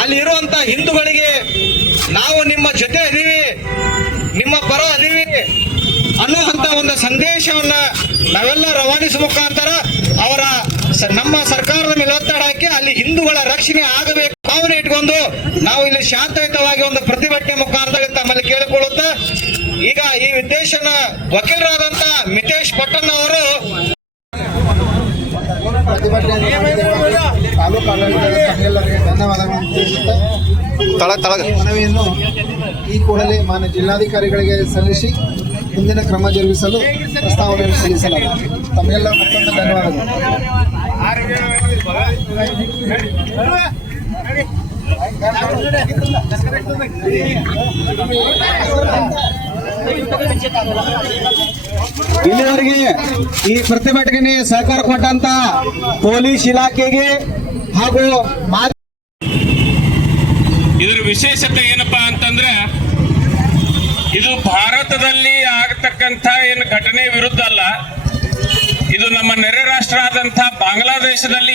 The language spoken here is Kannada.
ಅಲ್ಲಿ ಇರುವಂತ ಹಿಂದೂಗಳಿಗೆ ನಾವು ನಿಮ್ಮ ಜೊತೆ ಅದೀವಿ, ನಿಮ್ಮ ಪರ ಅದೀವಿ ಅನ್ನುವಂತ ಒಂದು ಸಂದೇಶವನ್ನ ನಾವೆಲ್ಲ ರವಾನಿಸುವ ಮುಖಾಂತರ ಅವರ ನಮ್ಮ ಸರ್ಕಾರದ ಮೇಲೆ ಒತ್ತಡ ಹಾಕಿ ಅಲ್ಲಿ ಹಿಂದೂಗಳ ರಕ್ಷಣೆ ಆಗಬೇಕು ಭಾವನೆ ಇಟ್ಕೊಂಡು ನಾವು ಇಲ್ಲಿ ಶಾಂತಯುತವಾಗಿ ಒಂದು ಪ್ರತಿಭಟನೆ ಮುಖಾಂತರ ತಮ್ಮಲ್ಲಿ ಕೇಳಿಕೊಳ್ಳುತ್ತಾ, ಈಗ ಈ ಉದ್ದೇಶನ ವಕೀಲರಾದಂತ ಮಿತೇಶ್ ಪಟ್ಟಣ್ಣ ಅವರು ತಾಲೂಕು ತಳ ತಳ. ಮನವಿಯನ್ನು ಈ ಕೂಡಲೇ ಮಾನ್ಯ ಜಿಲ್ಲಾಧಿಕಾರಿಗಳಿಗೆ ಸಲ್ಲಿಸಿ ಮುಂದಿನ ಕ್ರಮ ಜರುಗಿಸಲು ಪ್ರಸ್ತಾವನೆಯನ್ನು ಸಲ್ಲಿಸಲಾಗಿದೆ. ತಮಗೆಲ್ಲ ಮತ್ತೊಂದು ಧನ್ಯವಾದಗಳು. ಇಲ್ಲಿವರೆಗೆ ಈ ಪ್ರತಿಭಟನೆಗೆ ಸಹಕಾರ ಕೊಟ್ಟಂತ ಪೊಲೀಸ್ ಇಲಾಖೆಗೆ ಹಾಗೂ ವಿಶೇಷತೆ ಏನಪ್ಪಾ ಅಂತಂದ್ರೆ, ಇದು ಭಾರತದಲ್ಲಿ ಆಗತಕ್ಕಂಥ ಏನು ಘಟನೆ ವಿರುದ್ಧ ಅಲ್ಲ. ಇದು ನಮ್ಮ ನೆರೆ ರಾಷ್ಟ್ರ ಆದಂತಹ ಬಾಂಗ್ಲಾದೇಶದಲ್ಲಿ